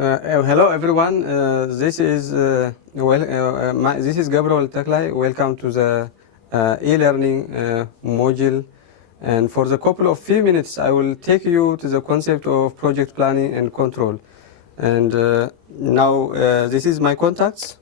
Hello everyone. This is Gebrewold Teklay. Welcome to the e-learning module. And for the couple of few minutes, I will take you to the concept of project planning and control. And now this is my contacts.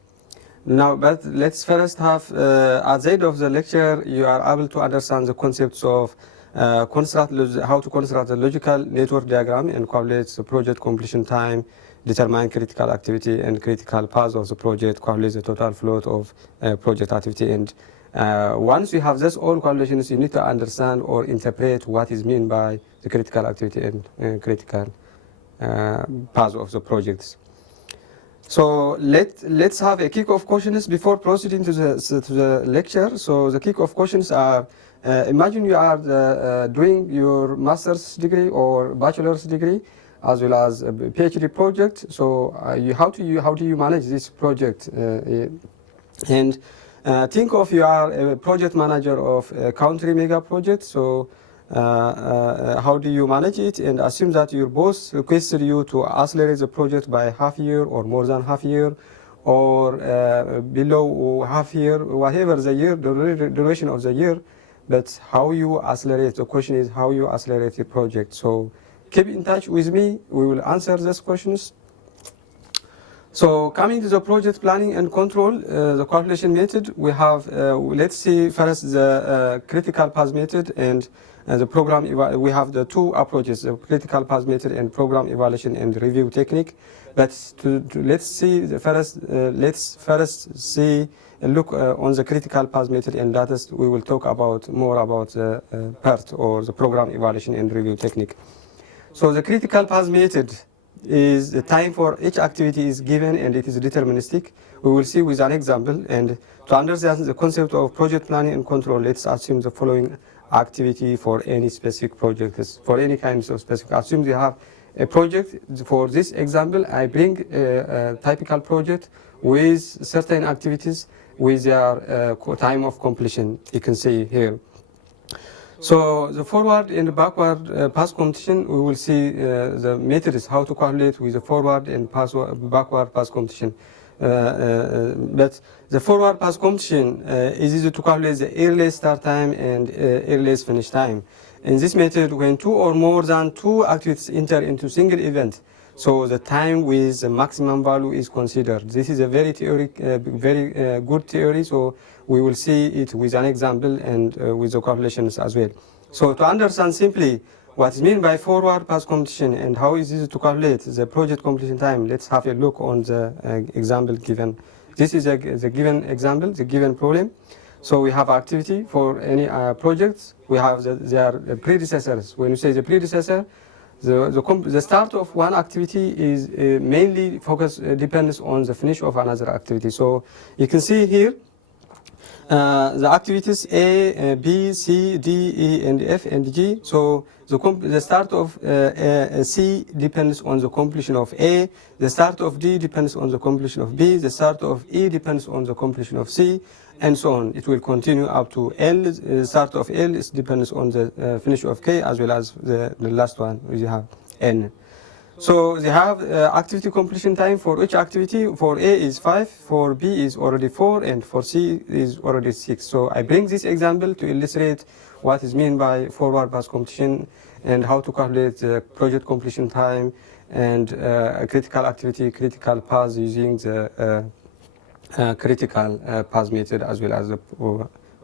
Now, but let's first have at the end of the lecture, you are able to understand the concepts of how to construct a logical network diagram and calculate the project completion time, determine critical activity and critical path of the project, calculate the total float of project activity. And once you have this all calculations, you need to understand or interpret what is meant by the critical activity and critical path of the projects. So let's have a kick-off questions before proceeding to the lecture. So the kick-off questions are: imagine you are doing your master's degree or bachelor's degree, as well as a Ph.D. project. So how do you manage this project? And think of you are a project manager of a country mega project. So how do you manage it? And assume that your boss requested you to accelerate the project by half year or more than half year, or below half year, whatever the year, the duration of the year. But how you accelerate? The question is how you accelerate the project. So keep in touch with me. We will answer these questions. So coming to the project planning and control, the calculation method, we have, let's see first the critical path method and the program. We have the two approaches, the critical path method and program evaluation and review technique. But let's see the first, let's first see a look on the critical path method, and that is we will talk about more about the part or the program evaluation and review technique. So the critical path method is the time for each activity is given and it is deterministic. We will see with an example. And to understand the concept of project planning and control, let's assume the following activity for any specific project, for any kinds of specific. Assume you have a project. For this example, I bring a typical project with certain activities with their time of completion. You can see here. So the forward and the backward path competition, we will see the methods how to calculate with the forward and backward path competition. But the forward path competition is easy to calculate the earliest start time and earliest finish time. In this method, when two or more than two activities enter into single event, so the time with the maximum value is considered. This is a very good theory. So we will see it with an example and with the calculations as well. So to understand simply what is meant by forward path competition and how is it to calculate the project completion time, let's have a look on the example given. This is the given example, the given problem. So we have activity for any projects. We have their predecessors. When you say the predecessor, the start of one activity is mainly depends on the finish of another activity. So you can see here the activities A, B, C, D, E, and F, and G. So the start of C depends on the completion of A. The start of D depends on the completion of B. The start of E depends on the completion of C, and so on. It will continue up to L. The start of L depends on the finish of K, as well as the last one, we have N. So they have activity completion time for each activity. For A is 5, for B is already 4, and for C is already 6. So I bring this example to illustrate what is meant by forward path completion and how to calculate the project completion time and critical activity, critical path using the critical path method, as well as the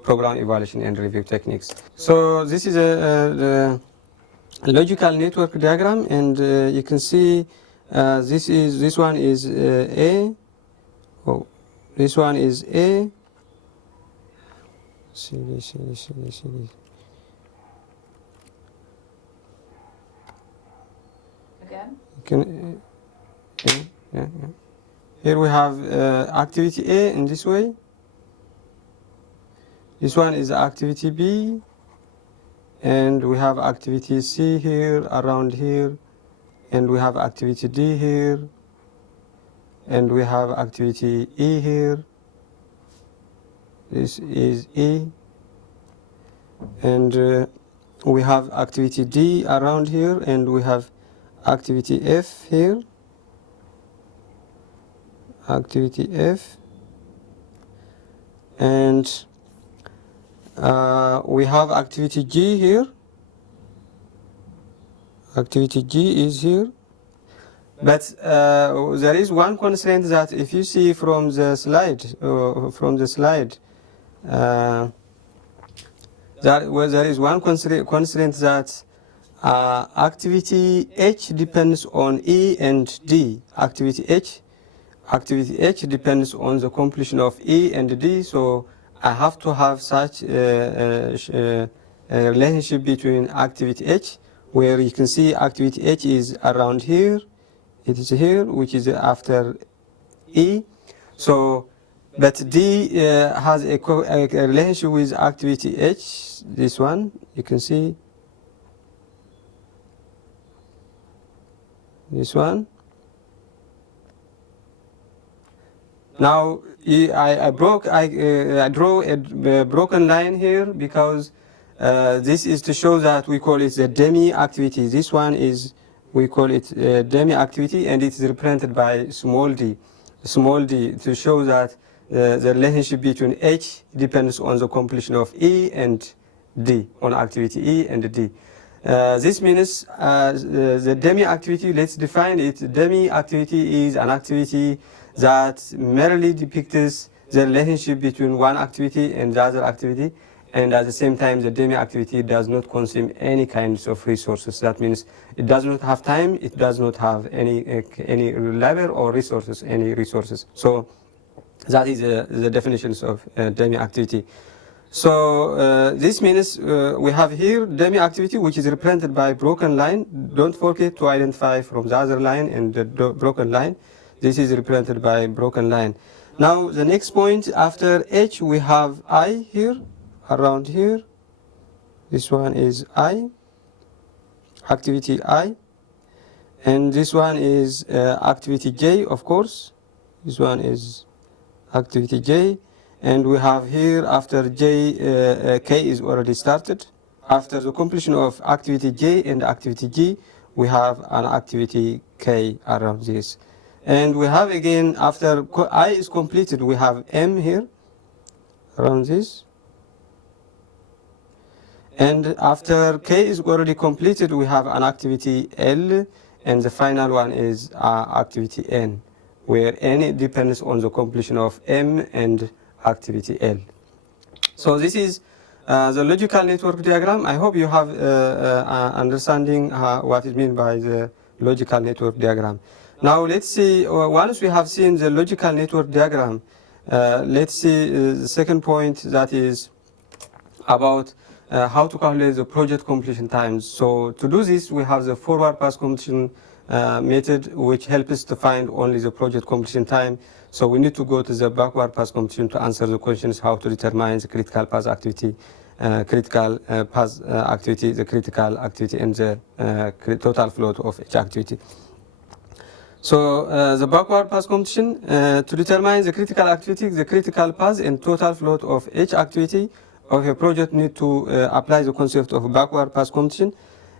program evaluation and review techniques. So this is the logical network diagram, and you can see this one is A. Oh, this one is A. See this. Again? You can, yeah. Here we have activity A in this way. This one is activity B. And we have activity C here, around here, and we have activity D here, and we have activity E here. This is E, and we have activity D around here, and we have activity F here, activity F, and we have activity G here. Activity G is here. But there is one constraint that if you see from the slide, there is one constraint that activity H depends on E and D. Activity H depends on the completion of E and D, so I have to have such a relationship between activity H, where you can see activity H is around here, it is here, which is after E. So, but D has a relationship with activity H, this one, you can see, this one. Now, I draw a broken line here because this is to show that we call it the demi activity. This one is, we call it demi activity, and it is represented by small d to show that the relationship between H depends on the completion of E and D, on activity E and D. This means the demi activity, let's define it. Demi activity is an activity that merely depicts the relationship between one activity and the other activity, and at the same time the demi activity does not consume any kinds of resources. That means it does not have time, it does not have any labor or resources, any resources. So that is the definitions of demi activity. So this means we have here demi activity, which is represented by broken line. Don't forget to identify from the other line and the broken line. This is represented by broken line. Now the next point after H, we have I here, around here. This one is I, activity I. And this one is activity J, of course. This one is activity J. And we have here after J, K is already started. After the completion of activity J and activity G, we have an activity K around this. And we have again, after I is completed, we have M here, around this. And after K is already completed, we have an activity L, and the final one is activity N, where N depends on the completion of M and activity L. So this is the logical network diagram. I hope you have understanding what is meant by the logical network diagram. Now let's see, once we have seen the logical network diagram, let's see the second point, that is about how to calculate the project completion times. So to do this, we have the forward pass completion method, which helps us to find only the project completion time. So we need to go to the backward pass completion to answer the questions how to determine the critical path activity, the critical activity, and the total float of each activity. So the backward pass completion, to determine the critical activity, the critical path, and total float of each activity of a project, need to apply the concept of backward pass completion.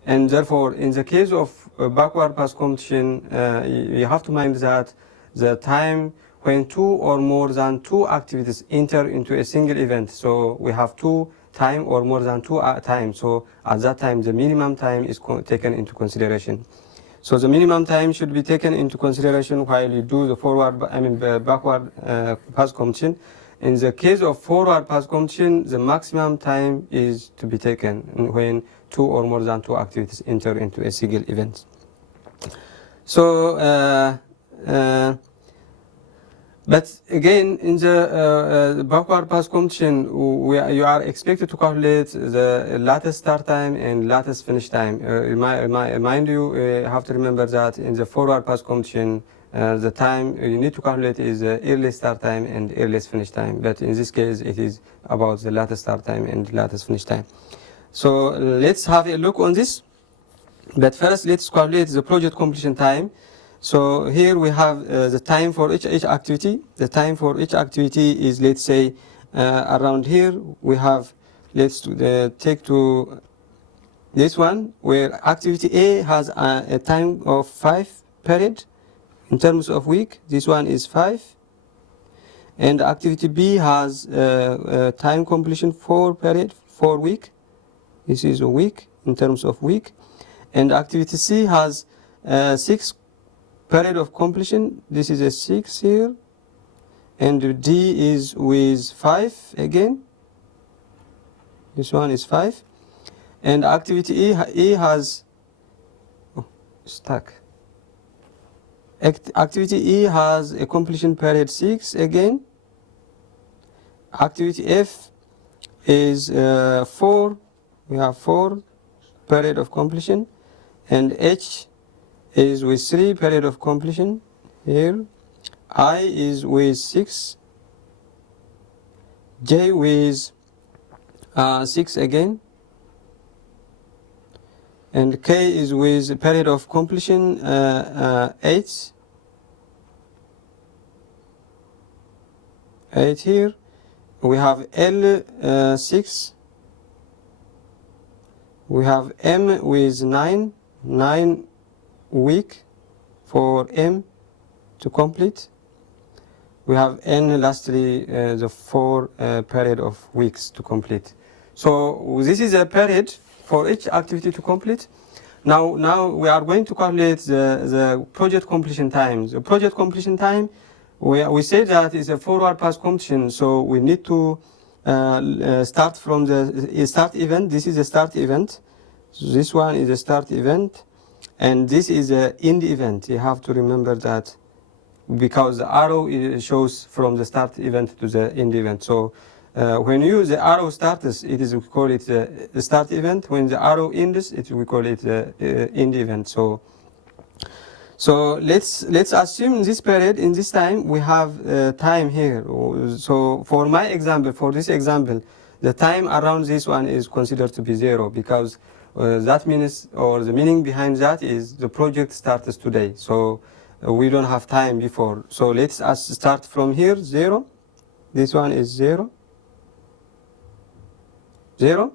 And therefore, in the case of backward pass completion, you have to mind that the time when two or more than two activities enter into a single event. So we have two time or more than two times. So at that time, the minimum time is taken into consideration. So the minimum time should be taken into consideration while you do the backward pass completion. In the case of forward pass completion, the maximum time is to be taken when two or more than two activities enter into a single event. So, but again, in the backward pass completion, you are expected to calculate the latest start time and latest finish time. Remind you, have to remember that in the forward pass completion, the time you need to calculate is the earliest start time and earliest finish time. But in this case, it is about the latest start time and latest finish time. So let's have a look on this. But first, let's calculate the project completion time. So here we have the time for each activity. The time for each activity is, let's say, around here we have, let's take to this one, where activity A has a time of 5 period. In terms of week, this one is 5. And activity B has time completion 4 period, 4 week. This is a week in terms of week. And activity C has 6 period of completion. This is a 6 here. And D is with 5 again. This one is 5. And activity E has, oh, stuck. Activity E has a completion period 6 again. Activity F is 4. We have 4 period of completion. And H is with 3 period of completion here. I is with 6. J with 6 again. And K is with a period of completion 8. 8 here. We have L 6. We have M with 9. 9 week for M to complete. We have N lastly the 4 period of weeks to complete. So this is a period for each activity to complete. Now we are going to calculate the project completion time. The project completion time, we say that is a forward pass completion, so we need to start from the start event. This is a start event. So this one is a start event, and this is an end event. You have to remember that, because the arrow shows from the start event to the end event. So when the arrow starts, we call it the start event. When the arrow ends, we call it the end event. So let's assume this period, in this time we have time here. So for my example, for this example, the time around this one is considered to be 0, because that means, or the meaning behind that is the project starts today. So we don't have time before. So let's start from here, 0. This one is 0. 0.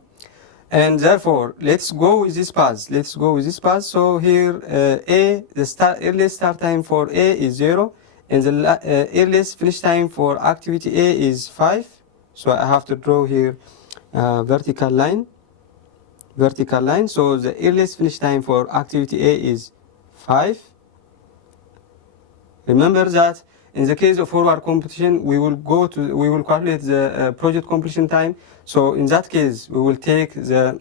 And therefore, let's go with this path. Let's go with this path. So here, the earliest start time for A is 0. And the earliest finish time for activity A is 5. So I have to draw here vertical line. Vertical line. So the earliest finish time for activity A is 5. Remember that in the case of forward completion, we will calculate the project completion time. So in that case, we will take the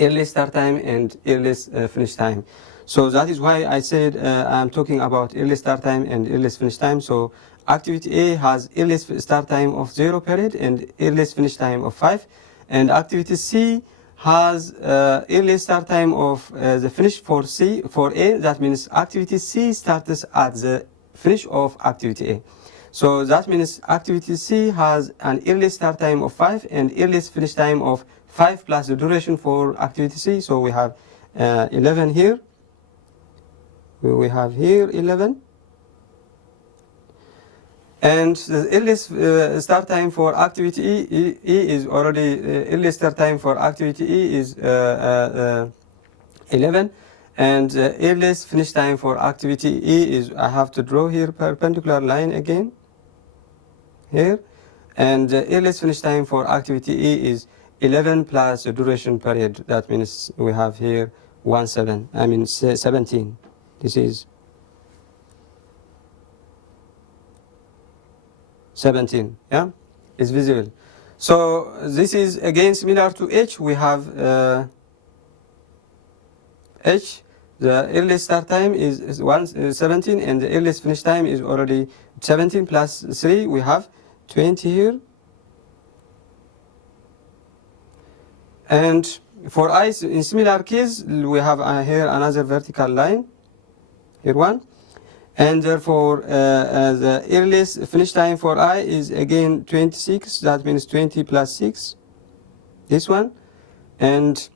earliest start time and earliest finish time. So that is why I said I'm talking about earliest start time and earliest finish time. So activity A has earliest start time of 0 period and earliest finish time of 5. And activity C has earliest start time of the finish for A. That means activity C starts at the finish of activity A. So that means activity C has an earliest start time of 5 and earliest finish time of 5 plus the duration for activity C. So we have 11 here. We have here 11. And the earliest start time for activity E is already, earliest start time for activity E is 11. And the earliest finish time for activity E is, I have to draw here perpendicular line again, here. And the earliest finish time for activity E is 11 plus the duration period. That means we have here 17. This is 17, yeah? It's visible. So this is again similar to H. We have H, the earliest start time is 17 and the earliest finish time is already 17 plus 3, we have 20 here. And for I, in similar case, we have here another vertical line, here one. And therefore, the earliest finish time for I is again 26, that means 20 plus 6, this one. And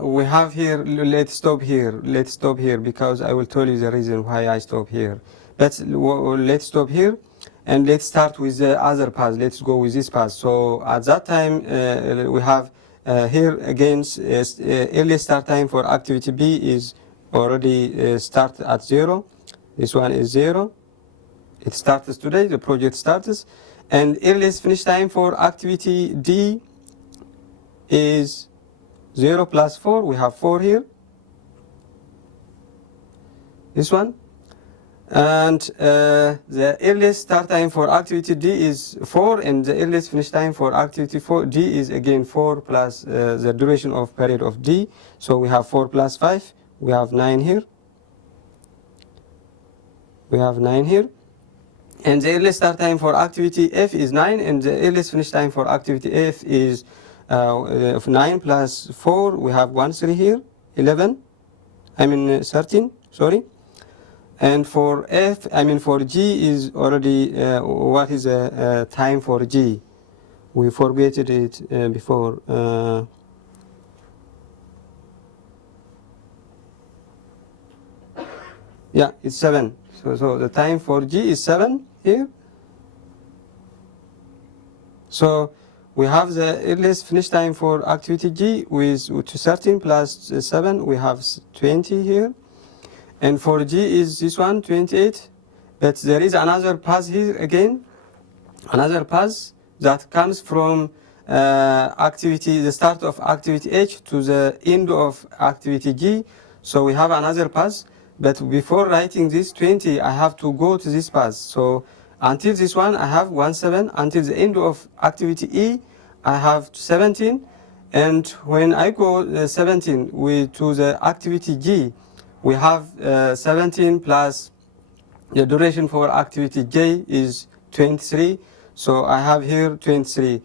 we have here, let's stop here because I will tell you the reason why I stop here. But let's stop here and let's start with the other path. Let's go with this path. So at that time, we have here again, earliest start time for activity B is already start at 0. This one is 0. It starts today, the project starts. And earliest finish time for activity D is 0 plus 4. We have 4 here. This one. And the earliest start time for activity D is 4, and the earliest finish time for activity D is again 4 plus the duration of period of D. So we have 4 plus 5. We have 9 here. We have 9 here. And the earliest start time for activity F is 9, and the earliest finish time for activity F is 9 plus 4. We have 1 3 here, 11. 13, sorry. And for for G is already, what is the time for G? We forgetted it before. Yeah, it's 7. So the time for G is 7 here. So we have the earliest finish time for activity G with 13 plus 7, we have 20 here. And for G is this one, 28. But there is another pass here again, another pass that comes from the start of activity H to the end of activity G. So we have another pass. But before writing this 20, I have to go to this pass. So until this one, I have 17. Until the end of activity E, I have 17. And when I go 17 to the activity G, we have 17 plus the duration for activity J is 23. So I have here 23.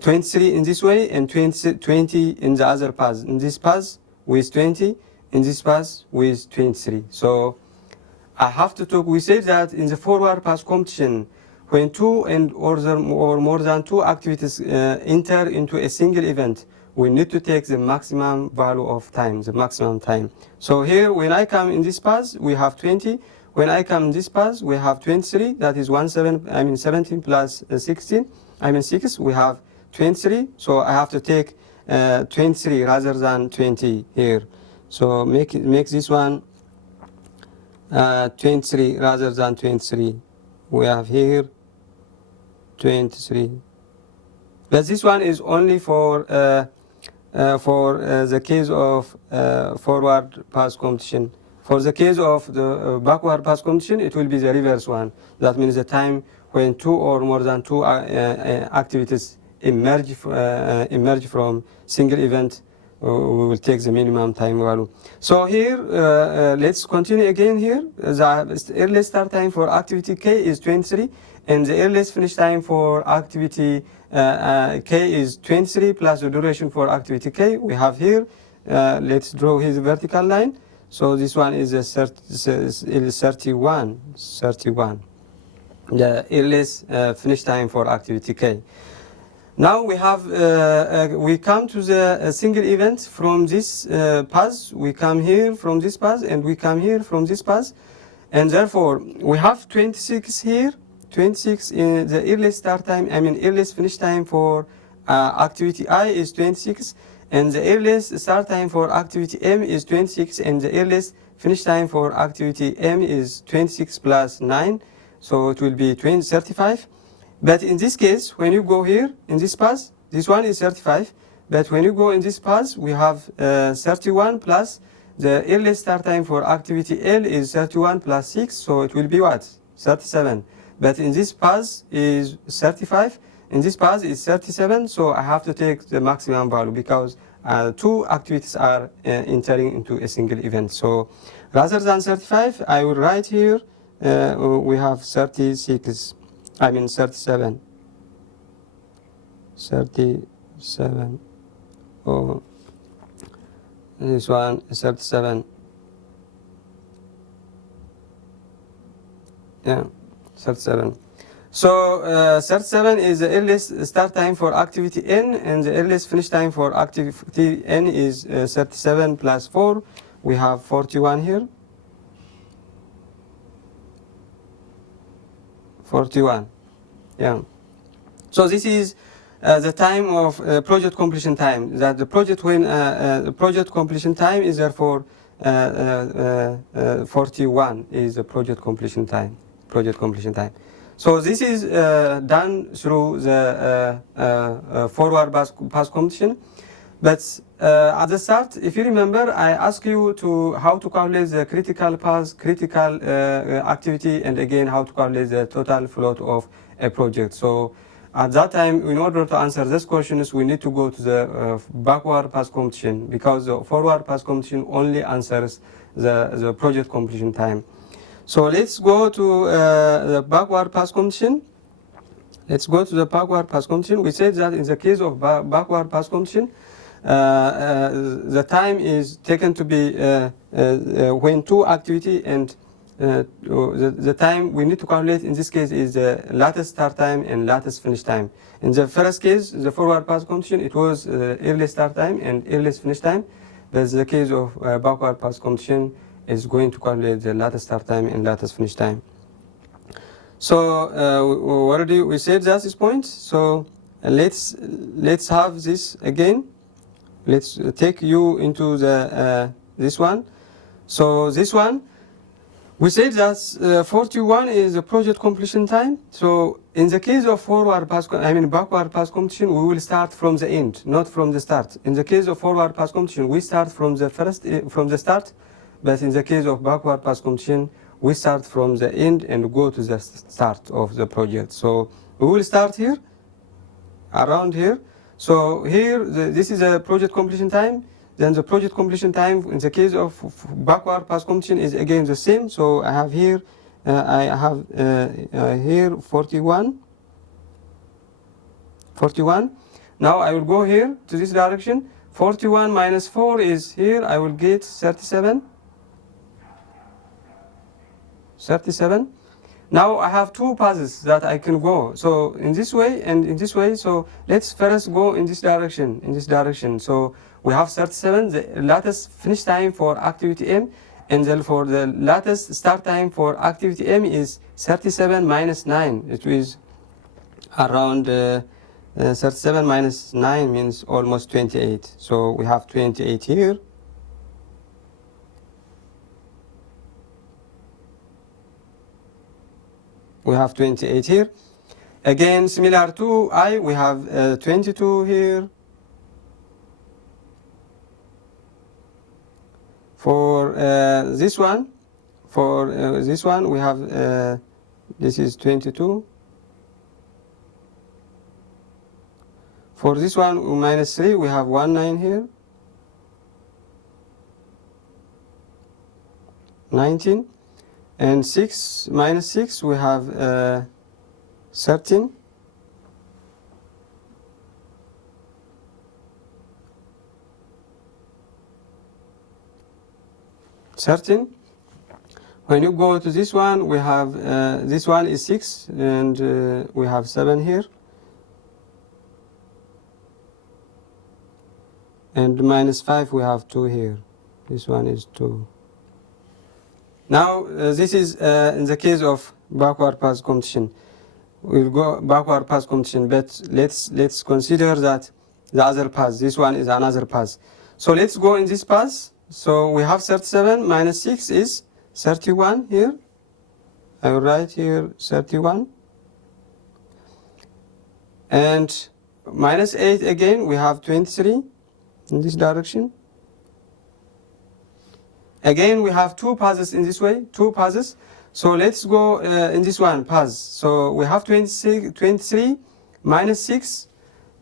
23 in this way and 20 in the other pass. In this pass with 20, in this pass with 23. So I have to talk. We say that in the forward pass competition, when two or more than two activities enter into a single event, we need to take the maximum value of time, the maximum time. So here, when I come in this pass, we have 20. When I come in this pass, we have 23. That is 17 plus 16. 6. We have 23. So I have to take 23 rather than 20 here. So make this one 23 rather than 23. We have here 23. But this one is only for the case of forward pass competition. For the case of the backward pass competition, it will be the reverse one. That means the time when two or more than two activities emerge from single event, we will take the minimum time value. So here, let's continue again here. The earliest start time for activity K is 23, and the earliest finish time for activity K is 23 plus the duration for activity K. We have here, let's draw his vertical line. So this one is 31, the earliest finish time for activity K. Now we have we come to the single event from this pass. We come here from this pass, and we come here from this pass, and therefore we have 26 here. 26 in the earliest start time. Earliest finish time for activity I is 26, and the earliest start time for activity M is 26, and the earliest finish time for activity M is 26 plus 9, so it will be 35. But in this case, when you go here in this pass, this one is 35. But when you go in this pass, we have 31 plus the earliest start time for activity L is 31 plus 6, so it will be what? 37. But in this pass is 35. In this pass is 37, so I have to take the maximum value because two activities are entering into a single event. So rather than 35, I will write here we have 37. 37. Oh, this one is 37. Yeah, 37. So 37 is the earliest start time for activity N, and the earliest finish time for activity N is 37 plus 4. We have 41 here. 41. Yeah. So this is the time of project completion time. That the project when the project completion time is therefore 41 is the project completion time. So this is done through the forward pass completion. But at the start, if you remember, I asked you how to calculate the critical path, critical activity, and again how to calculate the total float of a project. So at that time, in order to answer these questions, we need to go to the backward pass completion, because the forward pass completion only answers the project completion time. So let's go to the backward pass completion. Let's go to the backward pass completion. We said that in the case of backward pass completion, the time is taken to be when two activity, and the time we need to calculate in this case is the latest start time and latest finish time. In the first case, the forward pass completion, it was earliest start time and earliest finish time. But the case of backward pass completion is going to calculate the latest start time and latest finish time. So already we said that this point. So let's have this again. Let's take you into the this one. So this one, we said that 41 is the project completion time. So in the case of backward pass completion, we will start from the end, not from the start. In the case of forward pass completion, we start from the start, but in the case of backward pass completion, we start from the end and go to the start of the project. So we will start here, around here. So here, this is a project completion time. Then the project completion time in the case of backward pass completion is again the same. So I have here, here 41. Now I will go here to this direction. 41 minus 4 is here. I will get 37. Now I have two paths that I can go. So in this way and in this way. So let's first go in this direction. So we have 37, the latest finish time for activity M, and then for the latest start time for activity M is 37 minus 9. It is around 37 minus 9 means almost 28. So we have 28 here. We have 28 here. Again, similar to I, we have 22 here. For this one, we have, this is 22. For this one, minus 3, we have 19 here. 19. And 6 minus 6, we have 13. 13. When you go to this one, we have, this one is 6, and we have 7 here. And minus 5, we have 2 here. This one is 2. Now, this is in the case of backward pass completion. We'll go backward pass completion, but let's consider that the other path, this one is another path. So let's go in this path. So we have 37 minus 6 is 31 here. I will write here 31. And minus 8 again, we have 23 in this direction. Again, we have two paths in this way, two paths. So let's go in this one path. So we have 23 minus 6,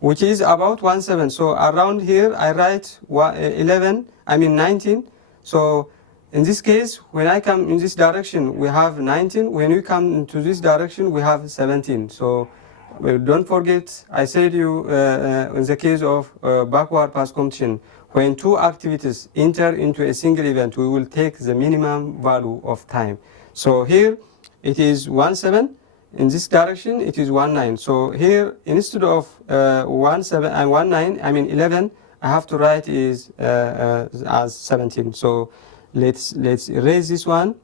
which is about 17. So around here, I write 19. So in this case, when I come in this direction, we have 19. When we come into this direction, we have 17. So don't forget, I said you in the case of backward pass completion, when two activities enter into a single event, we will take the minimum value of time. So here it is 17. In this direction, it is 19. So here, instead of 17 and 19, 11, I have to write is as 17. So let's erase this one.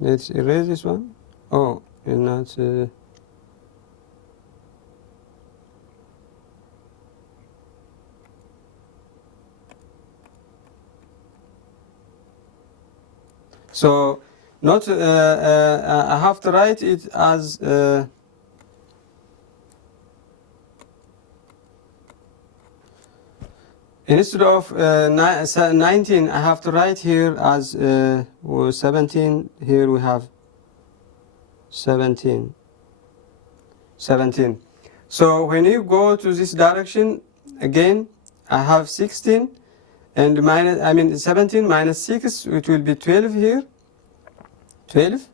Let's erase this one. Oh, that so not I have to write it as instead of 19, I have to write here as 17. Here we have 17. So when you go to this direction, again, I have 16 and 17 minus 6, it will be 12 here. 12.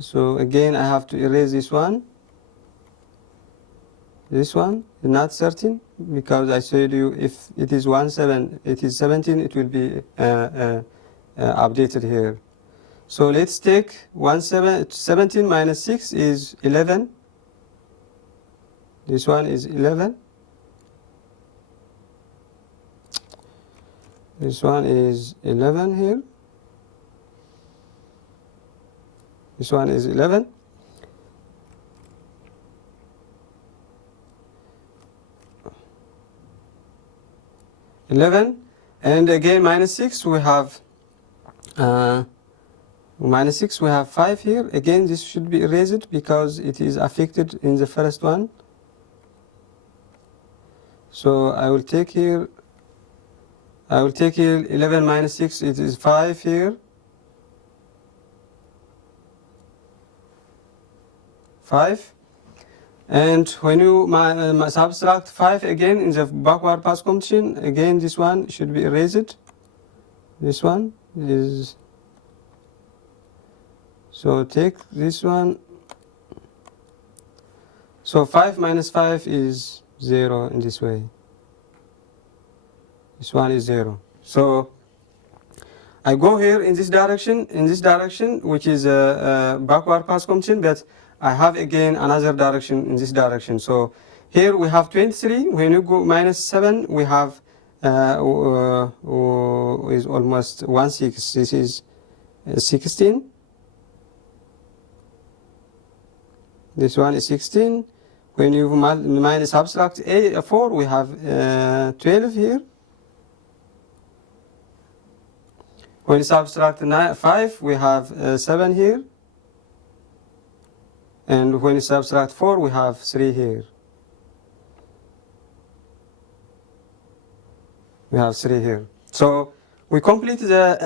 So again, I have to erase this one. This one is not 13 because I said you if it is 17, it will be updated here. So let's take 17 minus 6 is 11. This one is 11. This one is 11 here. This one is 11. And again minus 6 we have minus 6 we have 5 here. Again this should be erased because it is affected in the first one. So I will take here 11 minus 6, it is 5 here. 5. And when you subtract 5 again in the backward pass competition, again this one should be erased. This one is, so take this one. So 5 minus 5 is 0 in this way. This one is 0. So I go here in this direction, which is a backward pass competition, but I have again another direction in this direction. So here we have 23. When you go minus 7, we have is almost 16. This is 16. This one is 16. When you minus subtract 4, we have 12 here. When you subtract 5, we have 7 here. And when you subtract 4, we have 3 here. We have 3 here. So we complete the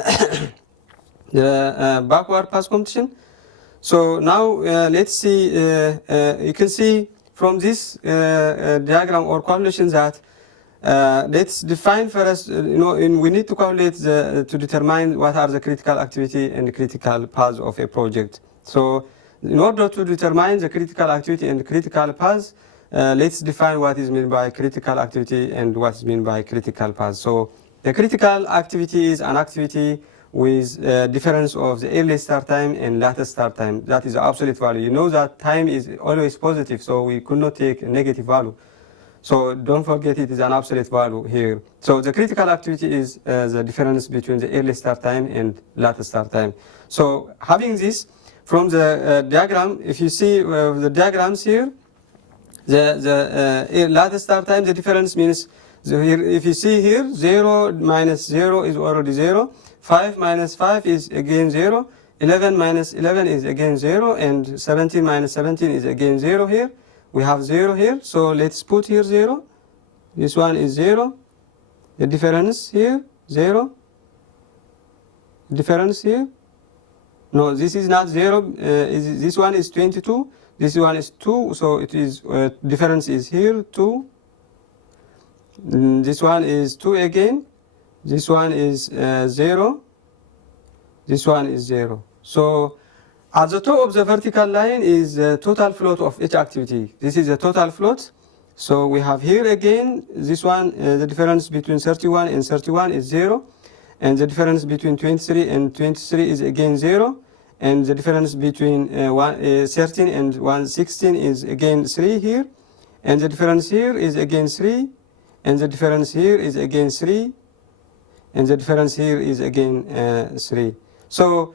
the backward pass competition. So now let's see. You can see from this diagram or calculation that let's define first. We need to calculate to determine what are the critical activity and the critical paths of a project. So in order to determine the critical activity and the critical paths, let's define what is meant by critical activity and what is meant by critical path. So the critical activity is an activity with difference of the early start time and latest start time. That is the absolute value. You know that time is always positive, so we could not take a negative value. So don't forget it is an absolute value here. So the critical activity is the difference between the early start time and latest start time. So having this from the diagram, if you see the diagrams here, the latest start time, the difference means, here, if you see here, 0 minus 0 is already 0. 5 minus 5 is again 0. 11 minus 11 is again 0. And 17 minus 17 is again 0 here. We have 0 here. So let's put here 0. This one is 0. The difference here, 0. Difference here. No, this is not 0. This one is 22. This one is 2. So it is difference is here, 2. This one is 2 again. This one is 0. This one is 0. So at the top of the vertical line is the total float of each activity. This is the total float. So we have here again, this one, the difference between 31 and 31 is 0. And the difference between 23 and 23 is again 0. And the difference between 13 and 116 is again 3 here. And the difference here is again 3. And the difference here is again 3. And the difference here is again 3. So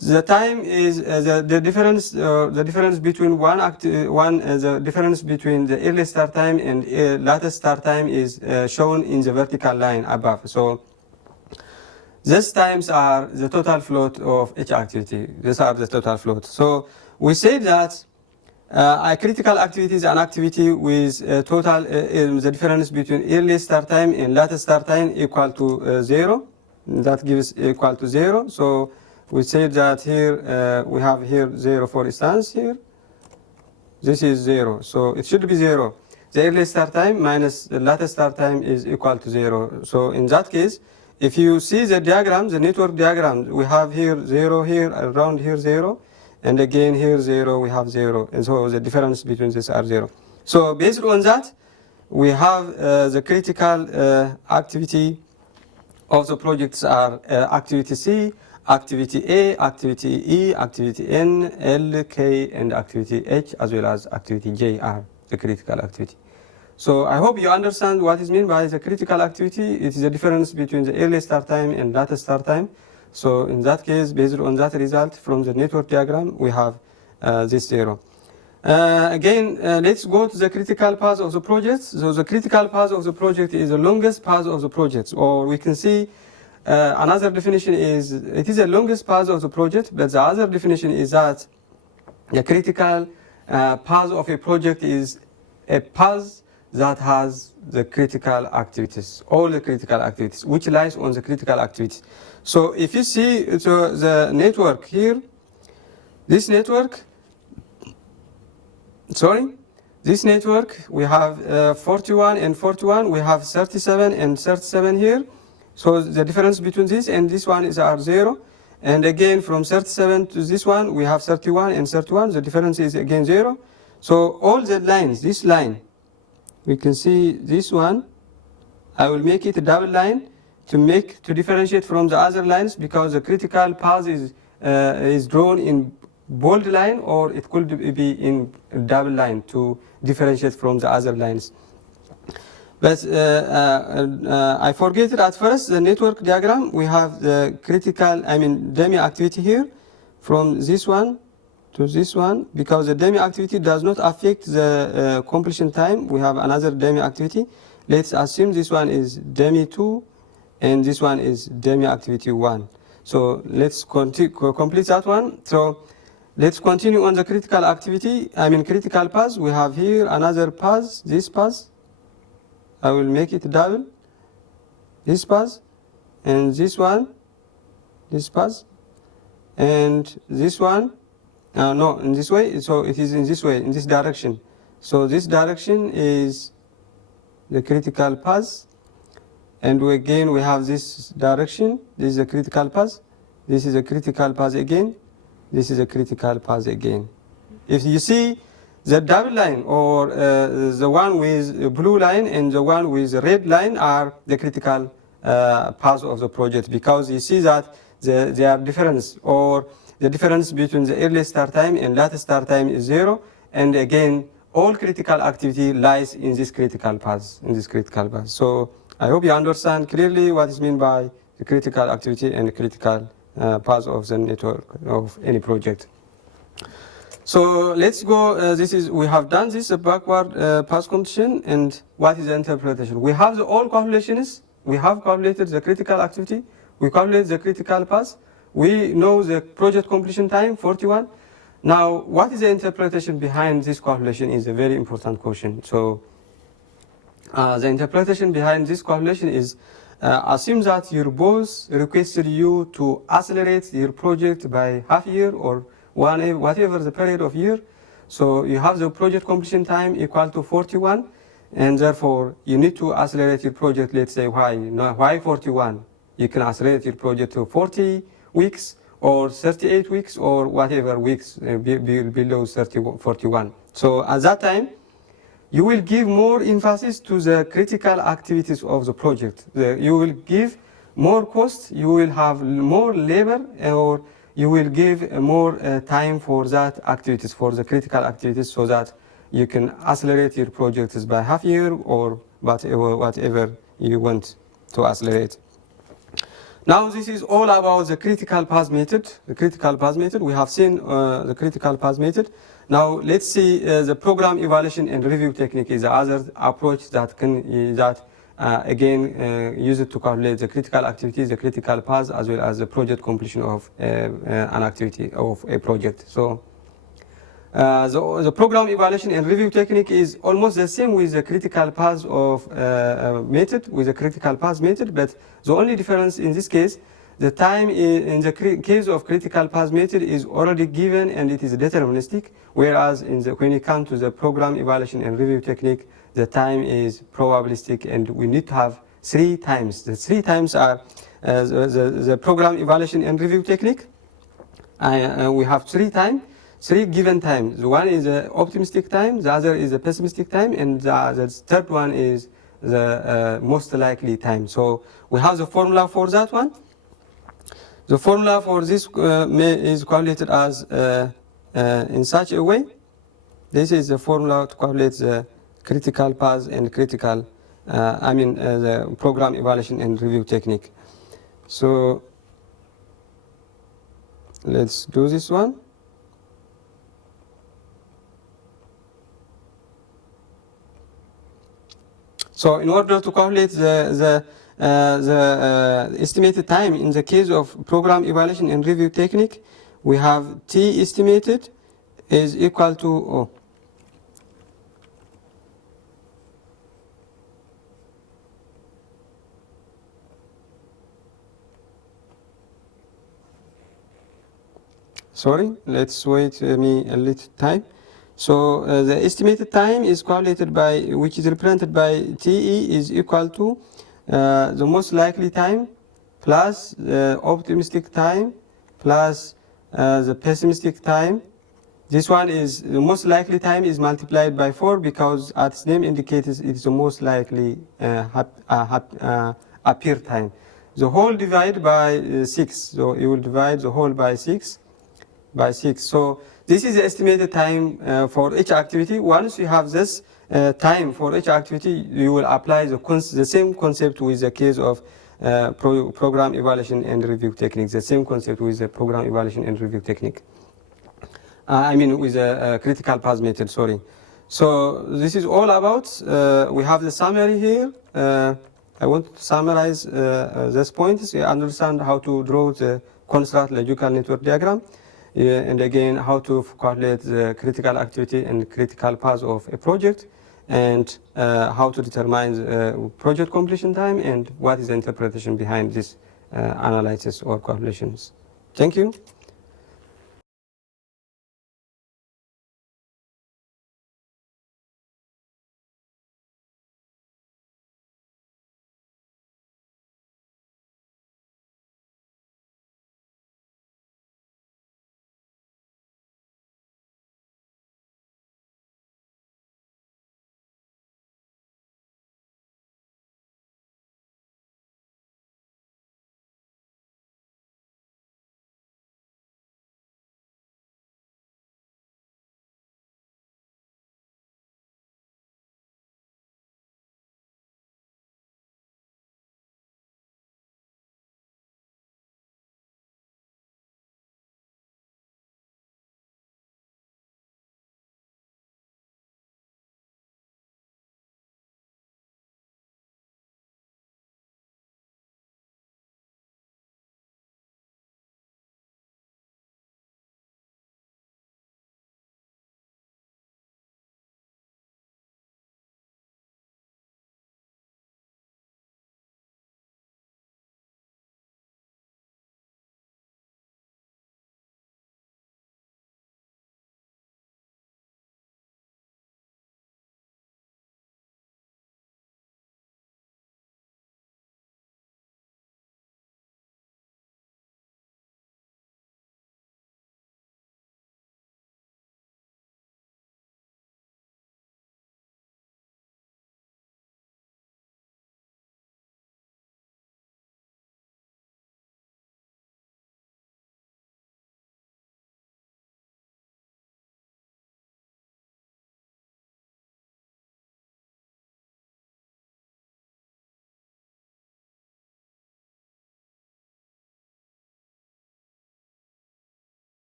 The time is the difference. The difference between the difference between the early start time and latest start time is shown in the vertical line above. So these times are the total float of each activity. These are the total float. So we say that a critical activity is an activity with total the difference between early start time and latest start time equal to 0. That gives equal to 0. So we say that here we have here 0 for instance here. This is 0. So it should be 0. The early start time minus the latest start time is equal to 0. So in that case, if you see the diagram, the network diagram, we have here 0 here, around here 0. And again here 0, we have 0. And so the difference between these are 0. So based on that, we have the critical activity of the projects are activity C, activity A, activity E, activity N, L, K, and activity H, as well as activity J are the critical activity. So I hope you understand what is meant by the critical activity. It is the difference between the early start time and latest start time. So in that case, based on that result from the network diagram, we have this 0. Again, let's go to the critical path of the project. So the critical path of the project is the longest path of the project, or we can see another definition is it is the longest path of the project, but the other definition is that the critical path of a project is a path that has the critical activities, all the critical activities, which lies on the critical activities. So if you see so the network here, this network, this network, we have 41 and 41, we have 37 and 37 here. So the difference between this and this one is are 0. And again, from 37 to this one, we have 31 and 31. The difference is again 0. So all the lines, this line, we can see this one. I will make it a double line to differentiate from the other lines, because the critical path is drawn in bold line, or it could be in double line to differentiate from the other lines. But I forget it at first, the network diagram, we have the critical, demi activity here from this one to this one, because the demi activity does not affect the completion time. We have another demi activity. Let's assume this one is demi 2 and this one is demi activity 1. So let's complete that one. So let's continue on the critical activity, critical path. We have here another path, this path. I will make it double, this path, and this one, this path, and this one, no, in this way, so it is in this way, in this direction. So this direction is the critical path, and again we have this direction, this is a critical path, this is a critical path again, this is a critical path again. If you see the double line, or the one with blue line and the one with red line, are the critical path of the project, because you see that they are difference, or the difference between the early start time and latest start time is 0. And again, all critical activity lies in this critical path, So I hope you understand clearly what is meant by the critical activity and the critical path of the network of any project. So let's go, we have done this backward path computation, and what is the interpretation? We have all calculations, we have calculated the critical activity, we calculate the critical path, we know the project completion time, 41. Now, what is the interpretation behind this calculation is a very important question. So the interpretation behind this calculation is, assume that your boss requested you to accelerate your project by half year or whatever the period of year. So you have the project completion time equal to 41, and therefore you need to accelerate your project. Let's say why 41? You can accelerate your project to 40 weeks or 38 weeks or whatever weeks below 41. So at that time, you will give more emphasis to the critical activities of the project. You will give more cost, you will have more labor, or you will give more time for that activities, for the critical activities, so that you can accelerate your projects by half year or whatever you want to accelerate. Now this is all about the critical path method. The critical path method, we have seen the critical path method. Now let's see the program evaluation and review technique is the other approach that can again use it to calculate the critical activities, the critical path, as well as the project completion of an activity of a project. So the program evaluation and review technique is almost the same with the critical path of method, with the critical path method, but the only difference in this case, the time in the case of critical path method is already given and it is deterministic, whereas when it comes to the program evaluation and review technique, the time is probabilistic and we need to have 3 times. The 3 times are the program evaluation and review technique. We have 3 times. 3 given times. One is the optimistic time, the other is the pessimistic time, and the third one is the most likely time. So we have the formula for that one. The formula for this is calculated as in such a way. This is the formula to calculate the critical path and critical, the program evaluation and review technique. So let's do this one. So in order to calculate the estimated time in the case of program evaluation and review technique, we have T estimated is equal to O. Sorry, let's wait me a little time. So the estimated time is calculated by, which is represented by TE is equal to the most likely time plus the optimistic time plus the pessimistic time. This one is the most likely time is multiplied by 4 because as its name indicates it's the most likely appear time. The whole divided by 6. So you will divide the whole by 6. So this is the estimated time for each activity. Once you have this time for each activity, you will apply the same concept with the case of program evaluation and review technique. The same concept with the program evaluation and review technique. With the critical path method, sorry. So this is all about, we have the summary here. I want to summarize these points. You understand how to draw the construct logical network diagram. And again, how to calculate the critical activity and critical path of a project, and how to determine the project completion time, and what is the interpretation behind this analysis or calculations. Thank you.